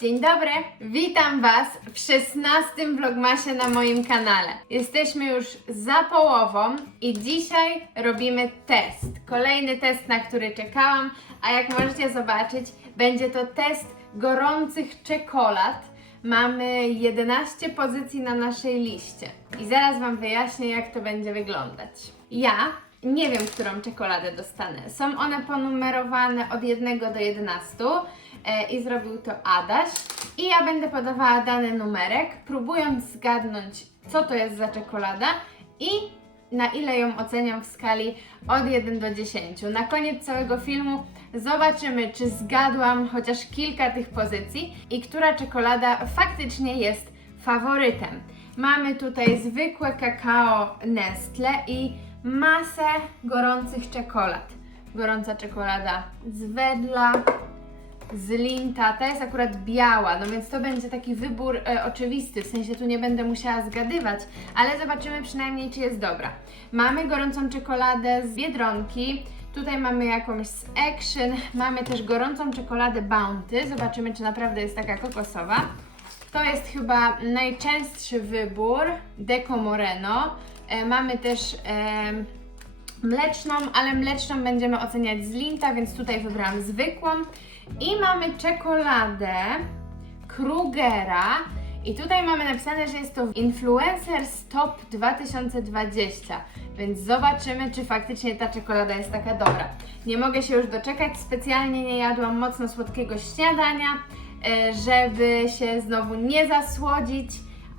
Dzień dobry, witam Was w 16 vlogmasie na moim kanale. Jesteśmy już za połową i dzisiaj robimy test. Kolejny test, na który czekałam, a jak możecie zobaczyć, będzie to test gorących czekolad. Mamy 11 pozycji na naszej liście i zaraz Wam wyjaśnię, jak to będzie wyglądać. Ja nie wiem, którą czekoladę dostanę. Są one ponumerowane od 1 do 11 e, i zrobił to Adaś. I ja będę podawała dany numerek, próbując zgadnąć, co to jest za czekolada i na ile ją oceniam w skali od 1 do 10. Na koniec całego filmu zobaczymy, czy zgadłam chociaż kilka tych pozycji i która czekolada faktycznie jest faworytem. Mamy tutaj zwykłe kakao Nestle i masę gorących czekolad. Gorąca czekolada z Wedla, z Linta, ta jest akurat biała, no więc to będzie taki wybór e, oczywisty, w sensie tu nie będę musiała zgadywać, ale zobaczymy przynajmniej, czy jest dobra. Mamy gorącą czekoladę z Biedronki, tutaj mamy jakąś z Action, mamy też gorącą czekoladę Bounty, zobaczymy, czy naprawdę jest taka kokosowa. To jest chyba najczęstszy wybór, Deco Moreno. E, mamy też... em, mleczną, ale mleczną będziemy oceniać z Linta, więc tutaj wybrałam zwykłą. I mamy czekoladę Krugera. I tutaj mamy napisane, że jest to Influencer Top 2020, więc zobaczymy, czy faktycznie ta czekolada jest taka dobra. Nie mogę się już doczekać, specjalnie nie jadłam mocno słodkiego śniadania, e, żeby się znowu nie zasłodzić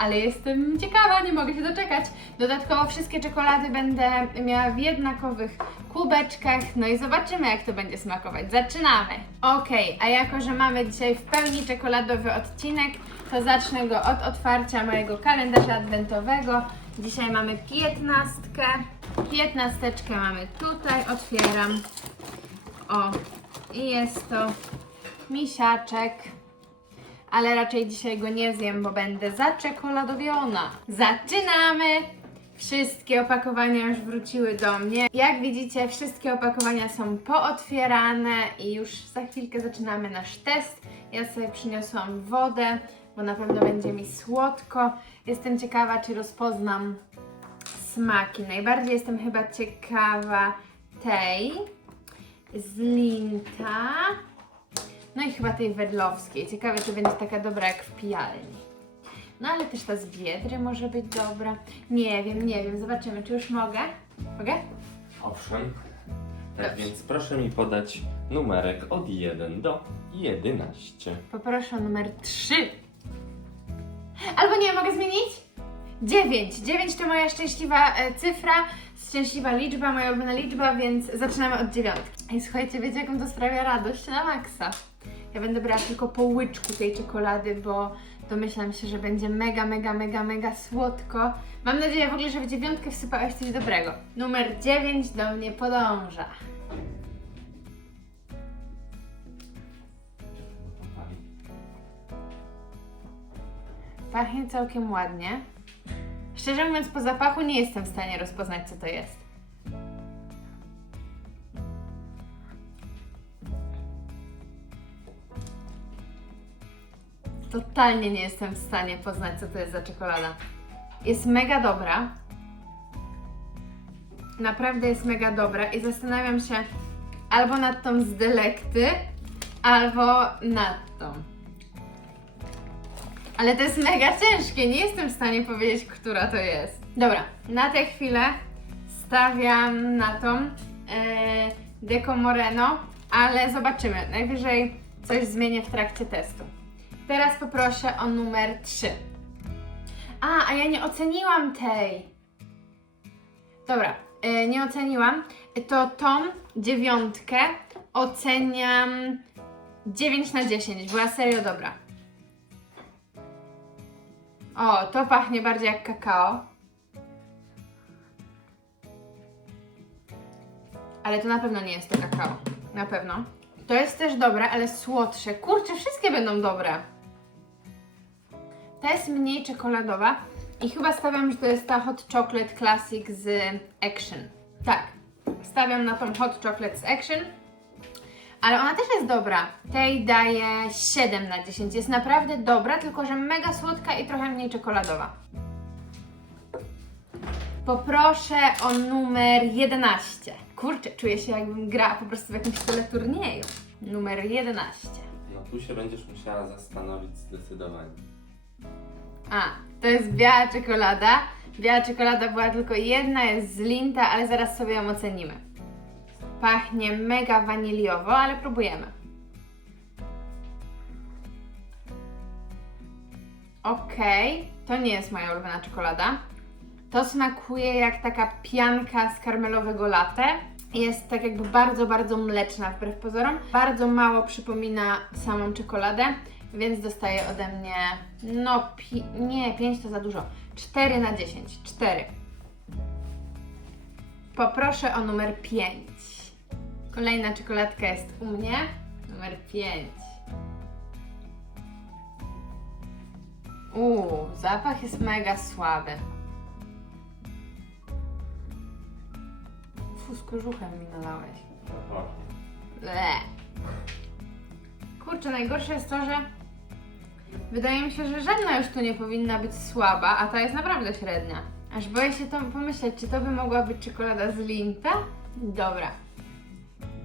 ale jestem ciekawa, nie mogę się doczekać. Dodatkowo wszystkie czekolady będę miała w jednakowych kubeczkach, no i zobaczymy jak to będzie smakować. Zaczynamy! Ok, a jako, że mamy dzisiaj w pełni czekoladowy odcinek, to zacznę go od otwarcia mojego kalendarza adwentowego. Dzisiaj mamy piętnastkę. Piętnasteczkę mamy tutaj, otwieram. O, i jest to misiaczek ale raczej dzisiaj go nie zjem, bo będę zaczekoladowiona. Zaczynamy! Wszystkie opakowania już wróciły do mnie. Jak widzicie, wszystkie opakowania są pootwierane i już za chwilkę zaczynamy nasz test. Ja sobie przyniosłam wodę, bo na pewno będzie mi słodko. Jestem ciekawa, czy rozpoznam smaki. Najbardziej jestem chyba ciekawa tej z Linta. No i chyba tej wedlowskiej. Ciekawe, czy będzie taka dobra jak w pijalni. No ale też ta z biedry może być dobra. Nie wiem, nie wiem. Zobaczymy, czy już mogę? Mogę? Owszem. Tak Dobrze. więc proszę mi podać numerek od 1 do 11. Poproszę o numer 3. Albo nie, mogę zmienić? 9. 9 to moja szczęśliwa e, cyfra, szczęśliwa liczba, moja ulubiona liczba, więc zaczynamy od dziewiątki. I słuchajcie, wiecie jaką to sprawia radość na maksa. Ja będę brała tylko po łyczku tej czekolady, bo domyślam się, że będzie mega, mega, mega, mega słodko. Mam nadzieję w ogóle, że w dziewiątkę wsypałeś coś dobrego. Numer 9 do mnie podąża. Pachnie całkiem ładnie. Szczerze mówiąc, po zapachu nie jestem w stanie rozpoznać, co to jest. Totalnie nie jestem w stanie poznać, co to jest za czekolada. Jest mega dobra. Naprawdę jest mega dobra i zastanawiam się albo nad tą z Delekty, albo nad tą. Ale to jest mega ciężkie, nie jestem w stanie powiedzieć, która to jest. Dobra, na tę chwilę stawiam na tą e, Deco Moreno, ale zobaczymy. Najwyżej coś zmienię w trakcie testu. Teraz poproszę o numer 3. A, a ja nie oceniłam tej. Dobra, e, nie oceniłam. To tą dziewiątkę oceniam 9 na 10. Była serio dobra. O, to pachnie bardziej jak kakao. Ale to na pewno nie jest to kakao. Na pewno. To jest też dobre, ale słodsze. Kurczę, wszystkie będą dobre. Ta jest mniej czekoladowa i chyba stawiam, że to jest ta Hot Chocolate Classic z Action. Tak, stawiam na tą Hot Chocolate z Action. Ale ona też jest dobra. Tej daję 7 na 10. Jest naprawdę dobra, tylko że mega słodka i trochę mniej czekoladowa. Poproszę o numer 11. Kurczę, czuję się jakbym grała po prostu w jakimś teleturnieju. Numer 11. No tu się będziesz musiała zastanowić zdecydowanie. A, to jest biała czekolada. Biała czekolada była tylko jedna, jest z Linta, ale zaraz sobie ją ocenimy. Pachnie mega waniliowo, ale próbujemy. Okej, to nie jest moja ulubiona czekolada. To smakuje jak taka pianka z karmelowego latte. Jest tak jakby bardzo, bardzo mleczna wbrew pozorom. Bardzo mało przypomina samą czekoladę, więc dostaje ode mnie, no nie, 5 to za dużo. 4 na 10, 4. Poproszę o numer 5. Kolejna czekoladka jest u mnie. Numer 5. Uuu, zapach jest mega słaby. Fu, z kożuchem mi nalałeś. Ble. Kurczę, najgorsze jest to, że wydaje mi się, że żadna już tu nie powinna być słaba, a ta jest naprawdę średnia. Aż boję się to pomyśleć, czy to by mogła być czekolada z Linta? Dobra.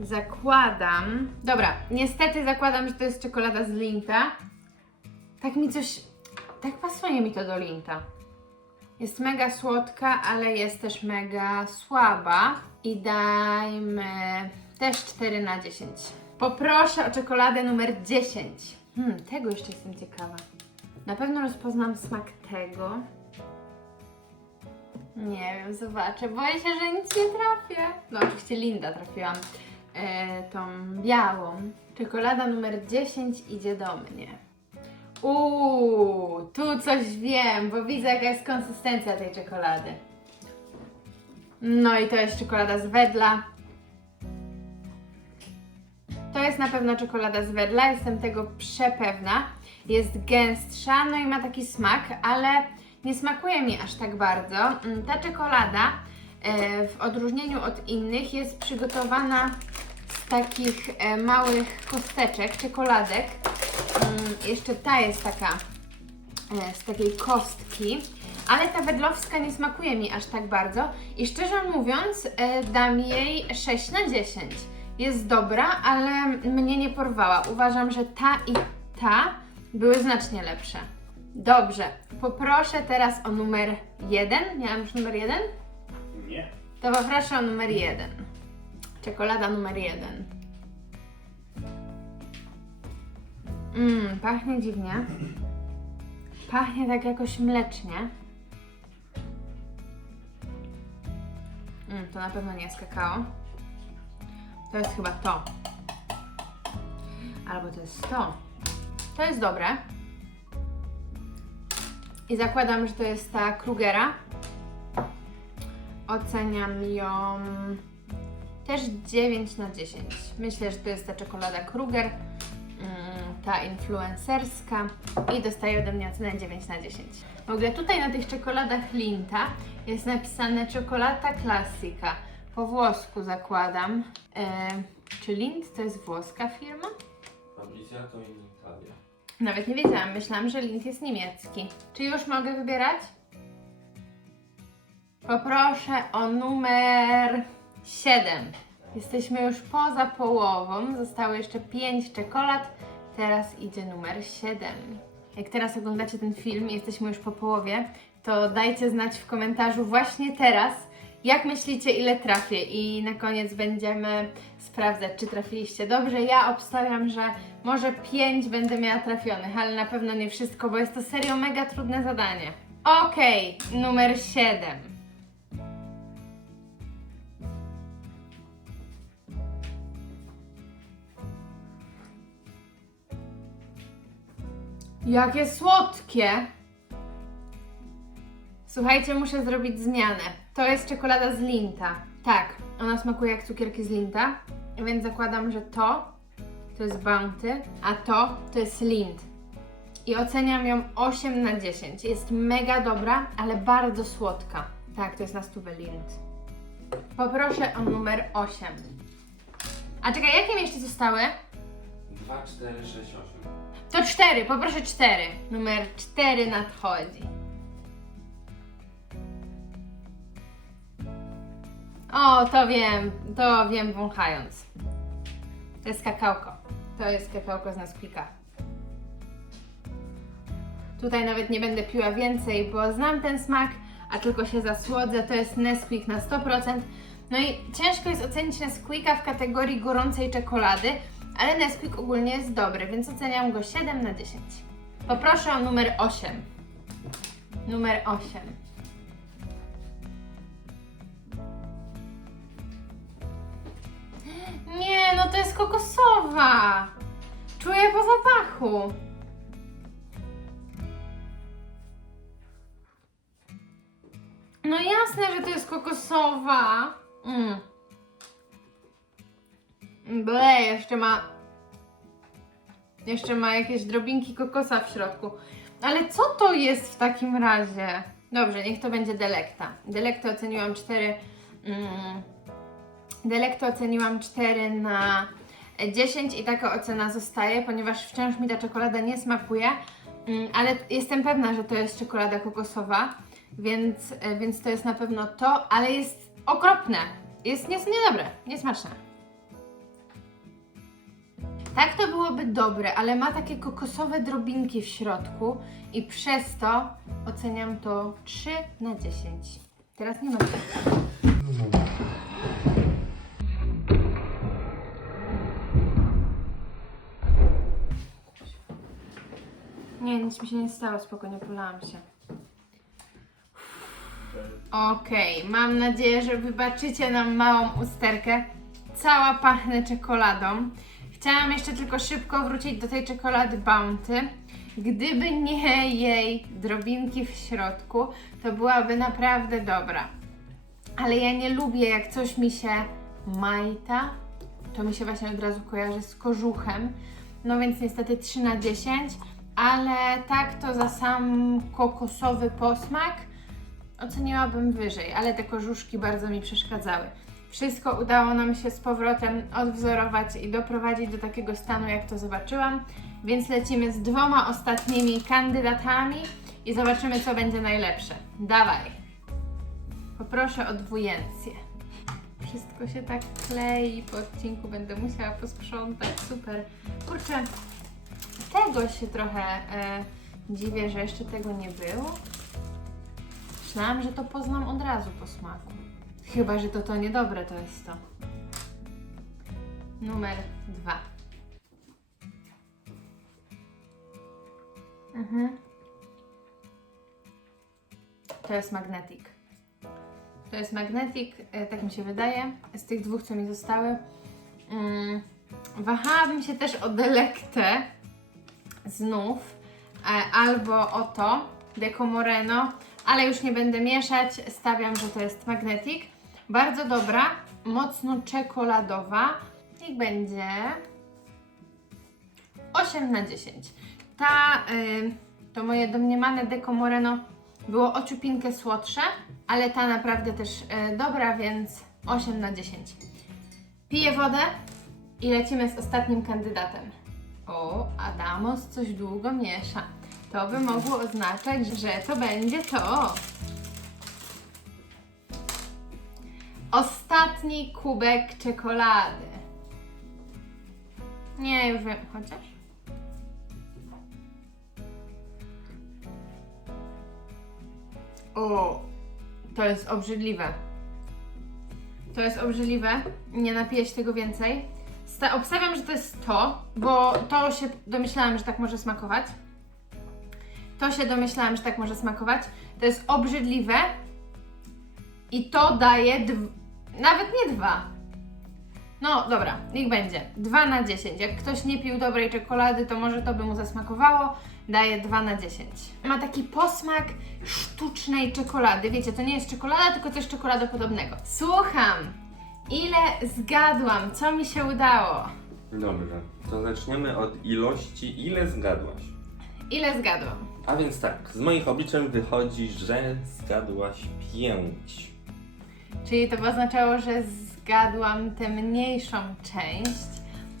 Zakładam. Dobra, niestety zakładam, że to jest czekolada z Linta. Tak mi coś. Tak pasuje mi to do Linta. Jest mega słodka, ale jest też mega słaba. I dajmy też 4 na 10. Poproszę o czekoladę numer 10. Hmm, tego jeszcze jestem ciekawa. Na pewno rozpoznam smak tego. Nie wiem, zobaczę. Boję się, że nic nie trafię. No oczywiście Linda trafiłam e, tą białą. Czekolada numer 10 idzie do mnie. Uuu, tu coś wiem, bo widzę jaka jest konsystencja tej czekolady. No i to jest czekolada z Wedla. To jest na pewno czekolada z Wedla, jestem tego przepewna. Jest gęstsza, no i ma taki smak, ale nie smakuje mi aż tak bardzo. Mm, Ta czekolada e, w odróżnieniu od innych jest przygotowana takich e, małych kosteczek, czekoladek. Mm, Jeszcze ta jest taka e, z takiej kostki, ale ta wedlowska nie smakuje mi aż tak bardzo i szczerze mówiąc e, dam jej 6 na 10. Jest dobra, ale mnie nie porwała. Uważam, że ta i ta były znacznie lepsze. Dobrze, poproszę teraz o numer 1. Miałam już numer 1? Nie. To poproszę o numer 1. Czekolada numer 1. Mmm, pachnie dziwnie. Pachnie tak jakoś mlecznie. Mm, to na pewno nie jest kakao. To jest chyba to. Albo to jest to. To jest dobre. I zakładam, że to jest ta Krugera. Oceniam ją też 9 na 10. Myślę, że to jest ta czekolada Kruger, mm, ta influencerska i dostaję ode mnie ocenę 9 na 10. W ogóle tutaj na tych czekoladach Linta jest napisane czekolada klasyka. Po włosku zakładam. E, czy Lint to jest włoska firma? Fabrizia to in Italia. Nawet nie wiedziałam, myślałam, że Lint jest niemiecki. Czy już mogę wybierać? Poproszę o numer 7. Jesteśmy już poza połową, zostało jeszcze 5 czekolad, teraz idzie numer 7. Jak teraz oglądacie ten film jesteśmy już po połowie, to dajcie znać w komentarzu właśnie teraz, jak myślicie, ile trafię i na koniec będziemy sprawdzać, czy trafiliście dobrze. Ja obstawiam, że może 5 będę miała trafionych, ale na pewno nie wszystko, bo jest to serio mega trudne zadanie. Okej, numer 7. Jakie słodkie! Słuchajcie, muszę zrobić zmianę. To jest czekolada z Linta. Tak, ona smakuje jak cukierki z Linta, więc zakładam, że to to jest Bounty, a to to jest Lint. I oceniam ją 8 na 10. Jest mega dobra, ale bardzo słodka. Tak, to jest na stówę Lint. Poproszę o numer 8. A czekaj, jakie mi jeszcze zostały? 2, 4, 6, 8. To cztery, poproszę cztery. Numer cztery nadchodzi. O, to wiem, to wiem wąchając. To jest kakałko. To jest kakałko z Nesquika. Tutaj nawet nie będę piła więcej, bo znam ten smak, a tylko się zasłodzę. To jest Nesquik na 100%. No i ciężko jest ocenić Nesquika w kategorii gorącej czekolady, ale Nesquik ogólnie jest dobry, więc oceniam go 7 na 10. Poproszę o numer 8. Numer 8. Nie, no to jest kokosowa. Czuję po zapachu. No jasne, że to jest kokosowa. Mm. Ble, jeszcze ma. Jeszcze ma jakieś drobinki kokosa w środku. Ale co to jest w takim razie? Dobrze, niech to będzie delekta. Delekta oceniłam 4. Mm, oceniłam 4 na 10 i taka ocena zostaje, ponieważ wciąż mi ta czekolada nie smakuje. Mm, ale jestem pewna, że to jest czekolada kokosowa, więc, e, więc to jest na pewno to, ale jest okropne. Jest, jest niedobre, niesmaczne. Tak to byłoby dobre, ale ma takie kokosowe drobinki w środku i przez to oceniam to 3 na 10. Teraz nie ma. Nie, nic mi się nie stało, spokojnie polałam się. Okej, mam nadzieję, że wybaczycie nam małą usterkę. Cała pachnę czekoladą. Chciałam jeszcze tylko szybko wrócić do tej czekolady Bounty. Gdyby nie jej drobinki w środku, to byłaby naprawdę dobra. Ale ja nie lubię, jak coś mi się majta. To mi się właśnie od razu kojarzy z kożuchem. No więc niestety 3 na 10, ale tak to za sam kokosowy posmak oceniłabym wyżej, ale te korzuszki bardzo mi przeszkadzały. Wszystko udało nam się z powrotem odwzorować i doprowadzić do takiego stanu, jak to zobaczyłam, więc lecimy z dwoma ostatnimi kandydatami i zobaczymy, co będzie najlepsze. Dawaj! Poproszę o dwujencję. Wszystko się tak klei, po odcinku będę musiała posprzątać, super. Kurczę, tego się trochę e, dziwię, że jeszcze tego nie było. Myślałam, że to poznam od razu po smaku. Chyba, że to to niedobre to jest to. Numer dwa. Mhm. To jest magnetic. To jest magnetic, e, tak mi się wydaje, z tych dwóch, co mi zostały. Mm, wahałabym się też o delektę znów, e, albo o to, Deco Moreno, ale już nie będę mieszać. Stawiam, że to jest magnetic. Bardzo dobra, mocno czekoladowa. Niech będzie 8 na 10. Ta, y, to moje domniemane Deco Moreno było o ciupinkę słodsze, ale ta naprawdę też y, dobra, więc 8 na 10. Piję wodę i lecimy z ostatnim kandydatem. O, Adamos coś długo miesza. To by mogło oznaczać, że to będzie to. Ostatni kubek czekolady. Nie, już wiem, chociaż. O, to jest obrzydliwe. To jest obrzydliwe. Nie napiję się tego więcej. Sta- obstawiam, że to jest to, bo to się domyślałam, że tak może smakować. To się domyślałam, że tak może smakować. To jest obrzydliwe. I to daje nawet nie dwa. No dobra, niech będzie. 2 na 10. Jak ktoś nie pił dobrej czekolady, to może to by mu zasmakowało. Daję 2 na 10. Ma taki posmak sztucznej czekolady. Wiecie, to nie jest czekolada, tylko coś czekoladopodobnego. Słucham! Ile zgadłam? Co mi się udało? Dobrze, to zaczniemy od ilości, ile zgadłaś. Ile zgadłam? A więc tak, z moich obliczeń wychodzi, że zgadłaś 5. Czyli to by oznaczało, że zgadłam tę mniejszą część.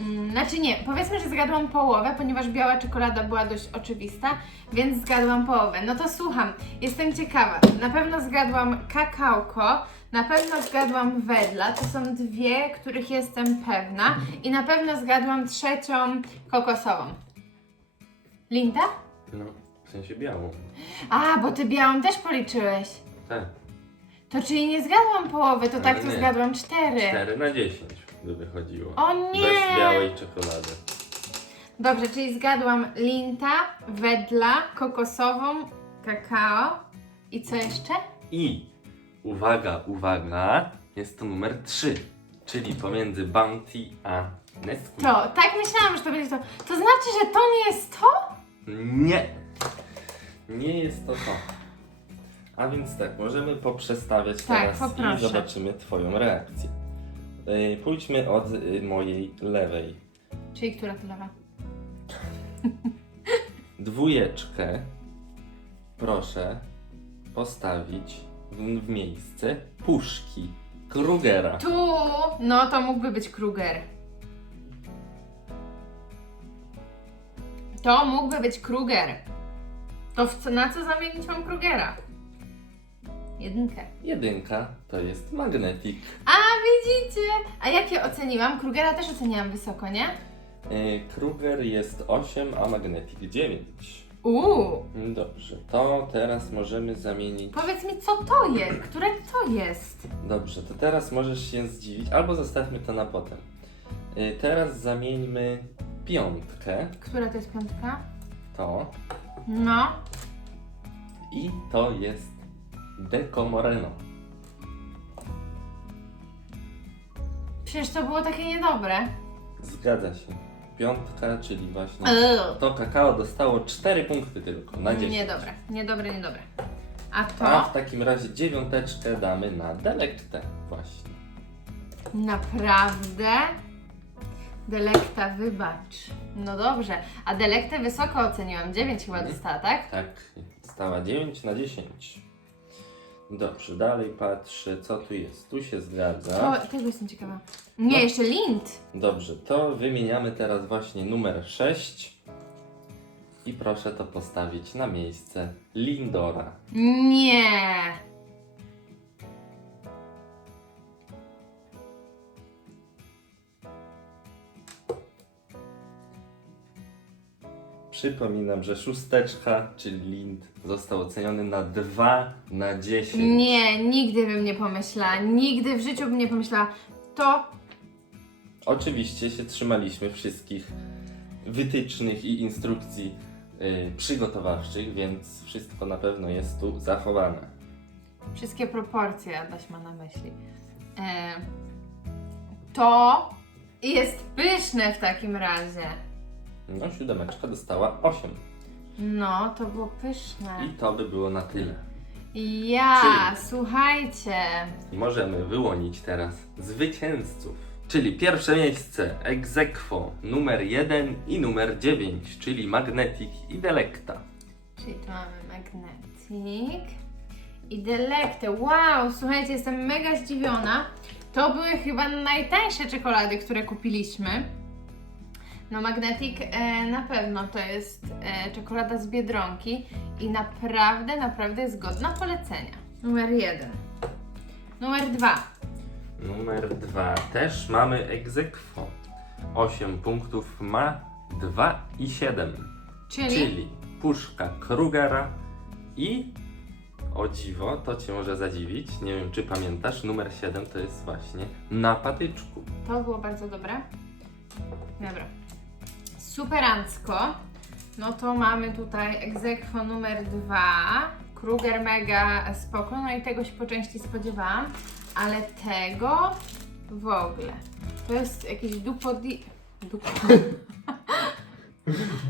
Mm, Znaczy nie, powiedzmy, że zgadłam połowę, ponieważ biała czekolada była dość oczywista, więc zgadłam połowę. No to słucham, jestem ciekawa. Na pewno zgadłam kakałko, na pewno zgadłam wedla, to są dwie, których jestem pewna i na pewno zgadłam trzecią kokosową. Linda? No, w sensie białą. A, bo ty białą też policzyłeś. Tak. To czyli nie zgadłam połowy, to tak to nie. zgadłam cztery. 4 na 10 by wychodziło. O nie! Bez białej czekolady. Dobrze, czyli zgadłam linta, wedla, kokosową, kakao i co jeszcze? I uwaga, uwaga, jest to numer 3, czyli pomiędzy Bounty a Nesquik. To, tak myślałam, że to będzie to. To znaczy, że to nie jest to? Nie! Nie jest to to. A więc tak, możemy poprzestawiać Tak, teraz poproszę. i zobaczymy Twoją reakcję. Yy, Pójdźmy od y, mojej lewej. Czyli która to lewa? Dwójeczkę proszę postawić w, w miejsce puszki Krugera. Tu, no to mógłby być Kruger. To mógłby być Kruger. To w co, na co zamienić mam Krugera? Jedynkę. Jedynka to jest magnetik. A widzicie? A jakie oceniłam? Krugera też oceniłam wysoko, nie? Yy, Kruger jest 8, a magnetik 9. Uuu. Dobrze, to teraz możemy zamienić. Powiedz mi, co to jest? Które to jest? Dobrze, to teraz możesz się zdziwić, albo zostawmy to na potem. Yy, Teraz zamieńmy piątkę, Która to jest piątka? to No. i to jest Deco Moreno. Przecież to było takie niedobre. Zgadza się. Piątka, czyli właśnie. To kakao dostało 4 punkty tylko na 10. Niedobre, niedobre, niedobre. A to? A w takim razie dziewiąteczkę damy na delektę właśnie. Naprawdę? Delekta, wybacz. No dobrze. A Delektę wysoko oceniłam. 9 chyba Mhm. dostała, tak? Tak, stała 9 na 10. Dobrze, dalej patrzę, co tu jest. Tu się zgadza. To, tego jestem ciekawa. Nie, No. jeszcze lint. Dobrze, to wymieniamy teraz właśnie numer 6. I proszę to postawić na miejsce Lindora. Nie. Przypominam, że szósteczka, czyli Lind, został oceniony na 2 na 10. Nie, nigdy bym nie pomyślała. Nigdy w życiu bym nie pomyślała. To Oczywiście się trzymaliśmy wszystkich wytycznych i instrukcji y, przygotowawczych, więc wszystko na pewno jest tu zachowane. Wszystkie proporcje Adaś ma na myśli. E, to jest pyszne w takim razie. No, siódemeczka dostała 8. No, to było pyszne. I to by było na tyle. Ja, Czyli- słuchajcie. I możemy wyłonić teraz zwycięzców. Czyli pierwsze miejsce aequo, numer 1 i numer 9, czyli Magnetic i Delecta. Czyli tu mamy magnetik i delektę. Wow, słuchajcie, jestem mega zdziwiona. To były chyba najtańsze czekolady, które kupiliśmy. No magnetik e, na pewno to jest e, czekolada z Biedronki i naprawdę, naprawdę jest godna polecenia. Numer jeden. Numer dwa. Numer 2 też mamy aequo. 8 punktów ma 2 i 7. Czyli, Czyli puszka Krugera i o dziwo, to Cię może zadziwić, nie wiem czy pamiętasz, numer 7 to jest właśnie na patyczku. to było bardzo dobre. Dobra. Superancko. No to mamy tutaj egzekwo numer dwa. Kruger mega spoko, no i tego się po części spodziewałam, ale tego w ogóle. To jest jakiś dupo di... Dupo.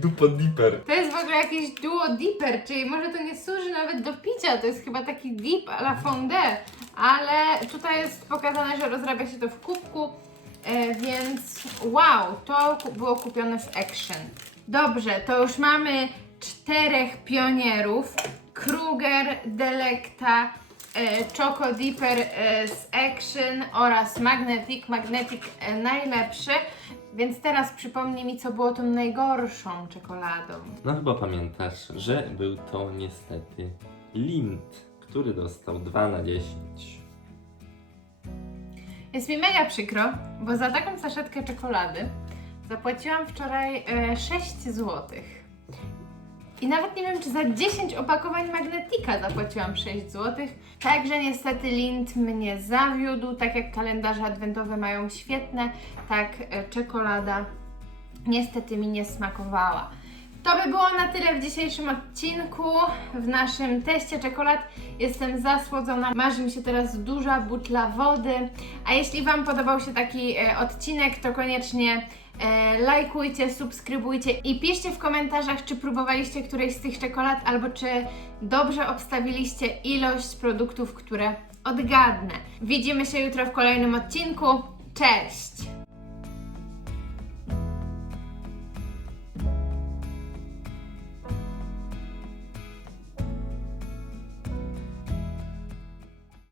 Dupo Dipper. To jest w ogóle jakiś duo dipper, czyli może to nie służy nawet do picia, to jest chyba taki dip à la fondue, ale tutaj jest pokazane, że rozrabia się to w kubku, e, więc wow, to było kupione z Action. Dobrze, to już mamy czterech pionierów, Kruger, Delecta e, Choco Dipper e, z Action oraz Magnetic. Magnetic e, najlepszy. Więc teraz przypomnij mi, co było tą najgorszą czekoladą. No chyba pamiętasz, że był to niestety Lind, który dostał 2 na 10. Jest mi mega przykro, bo za taką saszetkę czekolady zapłaciłam wczoraj e, 6 zł. I nawet nie wiem, czy za 10 opakowań magnetika zapłaciłam 6 zł. Także niestety Lind mnie zawiódł. Tak jak kalendarze adwentowe mają świetne, tak e, czekolada niestety mi nie smakowała. To by było na tyle w dzisiejszym odcinku. W naszym teście czekolad jestem zasłodzona. Marzy mi się teraz duża butla wody. A jeśli Wam podobał się taki e, odcinek, to koniecznie e, lajkujcie, subskrybujcie i piszcie w komentarzach, czy próbowaliście którejś z tych czekolad, albo czy dobrze obstawiliście ilość produktów, które odgadnę. Widzimy się jutro w kolejnym odcinku. Cześć!